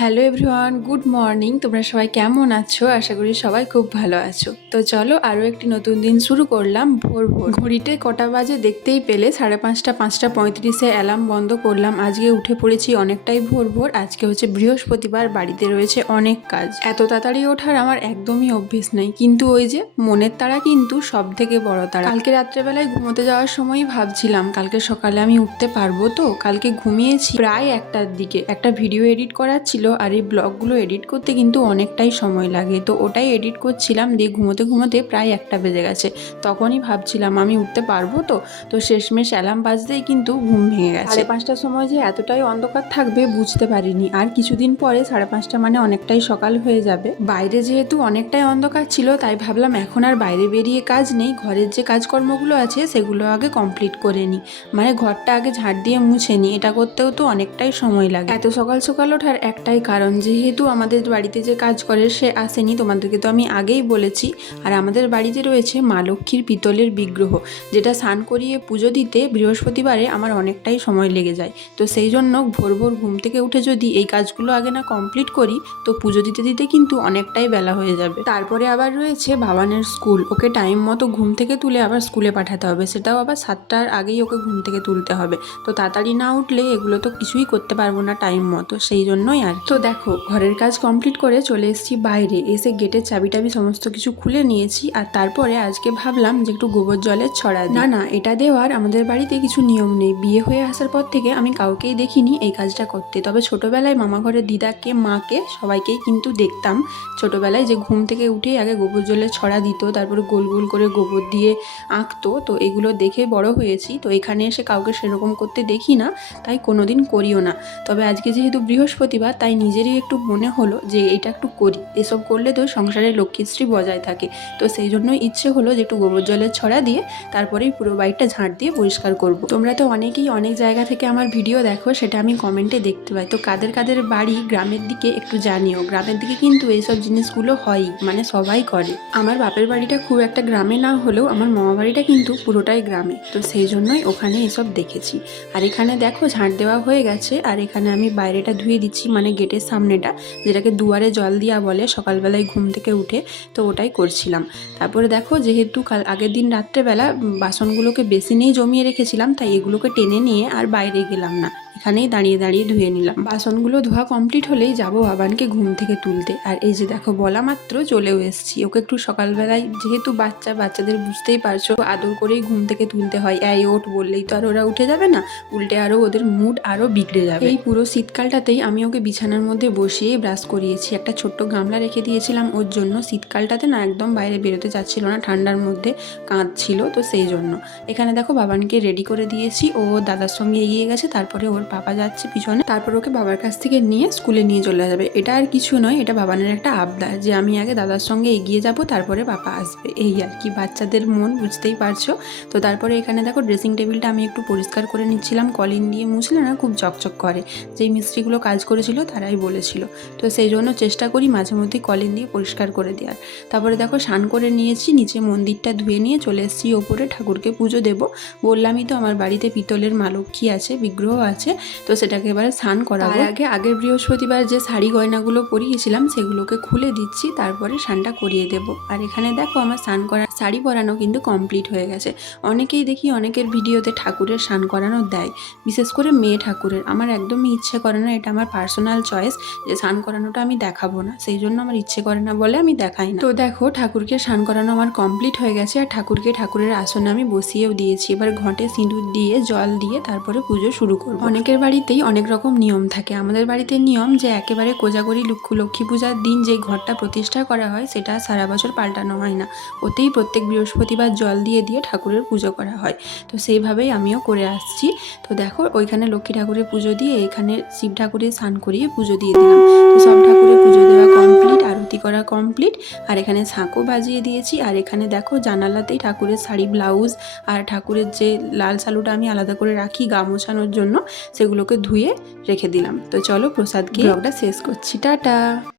Hello everyone, good morning. তোমরা সবাই কেমন আছো? আশা করি সবাই খুব ভালো আছো। তো চলো আরও একটি নতুন দিন শুরু করলাম ভোর ভোর। ঘড়িতে কটা বাজে দেখতেই পেলে 5:30, 5:35 অ্যালার্ম বন্ধ করলাম। আজকে উঠে পড়েছি অনেকটাই ভোর ভোর। আজকে হচ্ছে বৃহস্পতিবার, বাড়িতে রয়েছে অনেক কাজ। এত তাড়াতাড়ি ওঠার আমার একদমই অভ্যেস নেই, কিন্তু ওই যে মনের তাড়া কিন্তু সব থেকে বড় তাড়া। কালকে রাত্রেবেলায় ঘুমোতে যাওয়ার সময়ই ভাবছিলাম কালকে সকালে আমি উঠতে পারবো তো। কালকে ঘুমিয়েছি প্রায় 1টার দিকে। একটা ভিডিও এডিট করার ছিল, আর এই ব্লগগুলো এডিট করতে কিন্তু অনেকটাই সময় লাগে, তো ওটাই এডিট করছিলাম। দিয়ে ঘুমোতে ঘুমোতে প্রায় 1টা বেজে গেছে। তখনই ভাবছিলাম আমি উঠতে পারবো তো। তো শেষমেশ অ্যালার্ম বাজতেই কিন্তু ঘুম ভেঙে গেছে। 5:30টার সময় যে এতটাই অন্ধকার থাকবে বুঝতে পারিনি। আর কিছুদিন পরে 5:30 মানে অনেকটাই সকাল হয়ে যাবে। বাইরে যেহেতু অনেকটাই অন্ধকার ছিল, তাই ভাবলাম এখন আর বাইরে বেরিয়ে কাজ নেই, ঘরের যে কাজকর্মগুলো আছে সেগুলো আগে কমপ্লিট করে নিই। মানে ঘরটা আগে ঝাড় দিয়ে মুছে নিই, এটা করতেও তো অনেকটাই সময় লাগে। এত সকাল সকাল ওঠার একটাই কারণ, যেহেতু আমাদের বাড়িতে যে কাজ করে সে আসেনি, তোমাদেরকে তো আমি আগেই বলেছি। আর আমাদের বাড়িতে রয়েছে মা লক্ষ্মীর পিতলের বিগ্রহ, যেটা স্নান করিয়ে পুজো দিতে বৃহস্পতিবারে আমার অনেকটাই সময় লেগে যায়। তো সেই জন্য ভোর ভোর ঘুম থেকে উঠে যদি এই কাজগুলো আগে না কমপ্লিট করি, তো পুজো দিতে দিতে কিন্তু অনেকটাই বেলা হয়ে যাবে। তারপরে আবার রয়েছে বাবানের স্কুল, ওকে টাইম মতো ঘুম থেকে তুলে আবার স্কুলে পাঠাতে হবে, সেটাও আবার 7টার আগেই ওকে ঘুম থেকে তুলতে হবে। তো তাড়াতাড়ি না উঠলে এগুলো তো কিছুই করতে পারবো না টাইম মতো, সেই জন্যই আর। তো দেখো ঘরের কাজ কমপ্লিট করে চলে এসেছি বাইরে। এসে গেটের চাবিটাবি সমস্ত কিছু খুলে নিয়েছি। আর তারপরে আজকে ভাবলাম যে একটু গোবর জলের ছড়া দিই। না, এটা দেওয়ার আমাদের বাড়িতে কিছু নিয়ম নেই। বিয়ে হয়ে আসার পর থেকে আমি কাউকেই দেখিনি এই কাজটা করতে। তবে ছোটবেলায় মামা ঘরের দিদাকে, মাকে, সবাইকেই কিন্তু দেখতাম ছোটবেলায় যে ঘুম থেকে উঠেই আগে গোবর জলের ছড়া দিত, তারপরে গোল গোল করে গোবর দিয়ে আঁকতো। তো এগুলো দেখে বড় হয়েছি। তো এখানে এসে কাউকে সেরকম করতে দেখি না, তাই কোনোদিন করিও না। তবে আজকে যেহেতু বৃহস্পতিবার, তাই নিজেরই একটু মনে হলো যে এটা একটু করি। এসব করলে তো সংসারে লক্ষ্মীশ্রী বজায় থাকে। তো সেই জন্যই ইচ্ছে হলো যে একটু গোবর জলের ছড়া দিয়ে তারপরেই পুরো বাড়িটা ঝাঁট দিয়ে পরিষ্কার করব। তোমরা তো অনেকেই অনেক জায়গা থেকে আমার ভিডিও দেখো, সেটা আমি কমেন্টে দেখতে পাই। তো কাদের কাদের বাড়ি গ্রামের দিকে একটু জানিও। গ্রামের দিকে কিন্তু এইসব জিনিসগুলো হয়ই, মানে সবাই করে। আমার বাপের বাড়িটা খুব একটা গ্রামে না হলেও আমার মামা বাড়িটা কিন্তু পুরোটাই গ্রামে, তো সেই জন্যই ওখানে এসব দেখেছি। আর এখানে দেখো ঝাঁট দেওয়া হয়ে গেছে। আর এখানে আমি বাইরেটা ধুয়ে দিচ্ছি, মানে গেটের সামনেটা, যেটাকে দুয়ারে জল দিয়া বলে সকালবেলায় ঘুম থেকে উঠে। তো ওটাই করছিলাম। তারপরে দেখো যেহেতু আগের দিন রাত্রেবেলা বাসনগুলোকে বেসিনেই জমিয়ে রেখেছিলাম, তাই এগুলোকে টেনে নিয়ে আর বাইরে গেলাম না, এখানেই দাঁড়িয়ে দাঁড়িয়ে ধুয়ে নিলাম। বাসনগুলো ধোয়া কমপ্লিট হলেই যাবো বাবানকে ঘুম থেকে তুলতে। আর এই যে দেখো বলা মাত্র চলেও এসেছি। ওকে একটু সকালবেলায়, যেহেতু বাচ্চাদের বুঝতেই পারছো, আদর করেই ঘুম থেকে তুলতে হয়। এই ওঠ বললেই তো আর ওরা উঠে যাবে না, উল্টে আরো ওদের মুড আরো বিগড়ে যাবে। এই পুরো শীতকালটাতেই আমি ওকে বিছানার মধ্যে বসিয়ে ব্রাশ করিয়েছি। একটা ছোট্ট গামলা রেখে দিয়েছিলাম ওর জন্য। শীতকালটাতে না একদম বাইরে বেরোতে চাচ্ছিল না, ঠান্ডার মধ্যে কাঁদছিল, তো সেই জন্য। এখানে দেখো বাবানকে রেডি করে দিয়েছি, ও দাদার সঙ্গে এগিয়ে গেছে। তারপরে ওর পাপা যাচ্ছে পিছনে, তারপর ওকে বাবার কাছ থেকে নিয়ে স্কুলে নিয়ে চলে যাবে। এটা আর কিছু নয়, এটা বাবানের একটা আবদার যে আমি আগে দাদার সঙ্গে এগিয়ে যাব, তারপরে পাপা আসবে। এই আর কি, বাচ্চাদের মন বুঝতেই পারছো। তো তারপরে এখানে দেখো ড্রেসিং টেবিলটা আমি একটু পরিষ্কার করে নিচ্ছিলাম। কলিন দিয়ে মুছলে না খুব চকচক করে, যেই মিস্ত্রিগুলো কাজ করেছিল তারাই বলেছিল। তো সেই জন্য চেষ্টা করি মাঝে মধ্যেই কলিন দিয়ে পরিষ্কার করে দেওয়ার। তারপরে দেখো স্নান করে নিয়েছি, নিচে মন্দিরটা ধুয়ে নিয়ে চলে এসেছি ওপরে ঠাকুরকে পুজো দেব। বললামই তো আমার বাড়িতে পিতলের মা লক্ষ্মী আছে, বিগ্রহ আছে, তো সেটাকে এবারে স্নান করাবো। তার আগে আগের বৃহস্পতিবার যে শাড়ি গয়নাগুলো পরিয়েছিলাম সেগুলোকে খুলে দিচ্ছি, তারপরে স্নানটা করিয়ে দেব। আর এখানে দেখো আমার স্নান করা শাড়ি পরানো কিন্তু কমপ্লিট হয়ে গেছে। অনেকেই দেখি অনেকের ভিডিওতে ঠাকুরের স্নান করানো দেয়, বিশেষ করে মেয়ে ঠাকুরের। আমার একদমই ইচ্ছে করে না, এটা আমার পার্সোনাল চয়েস যে স্নান করানোটা আমি দেখাবো না, সেই জন্য আমার ইচ্ছে করে না বলে আমি দেখাই না। তো দেখো ঠাকুরকে স্নান করানো আমার কমপ্লিট হয়ে গেছে। আর ঠাকুরকে ঠাকুরের আসনে আমি বসিয়েও দিয়েছি। এবার ঘটে সিঁদুর দিয়ে জল দিয়ে তারপরে পুজো শুরু করব। অনেকের বাড়িতেই অনেক রকম নিয়ম থাকে। আমাদের বাড়িতে নিয়ম যে একেবারে কোজাগরি লক্ষ্মী পূজার দিন যে ঘরটা প্রতিষ্ঠা করা হয় সেটা সারা বছর পাল্টানো হয় না, ওতেই প্রত্যেক বৃহস্পতিবার জল দিয়ে দিয়ে ঠাকুরের পুজো করা হয়। তো সেইভাবেই আমিও করে আসছি। তো দেখো ওইখানে লক্ষ্মী ঠাকুরের পুজো দিয়ে এখানে শিব ঠাকুরের স্নান করিয়ে পুজো দিয়ে দিলাম। তো সব ঠাকুরের পুজো দেওয়া কমপ্লিট, আরতি করা কমপ্লিট। আর এখানে শাঁখও বাজিয়ে দিয়েছি। আর এখানে দেখো জানালাতেই ঠাকুরের শাড়ি, ব্লাউজ আর ঠাকুরের যে লাল সালুটা আমি আলাদা করে রাখি গা মোছানোর জন্য, সেগুলোকে ধুয়ে রেখে দিলাম। তো চলো প্রসাদ খেয়ে ব্লগটা শেষ করছি। টাটা।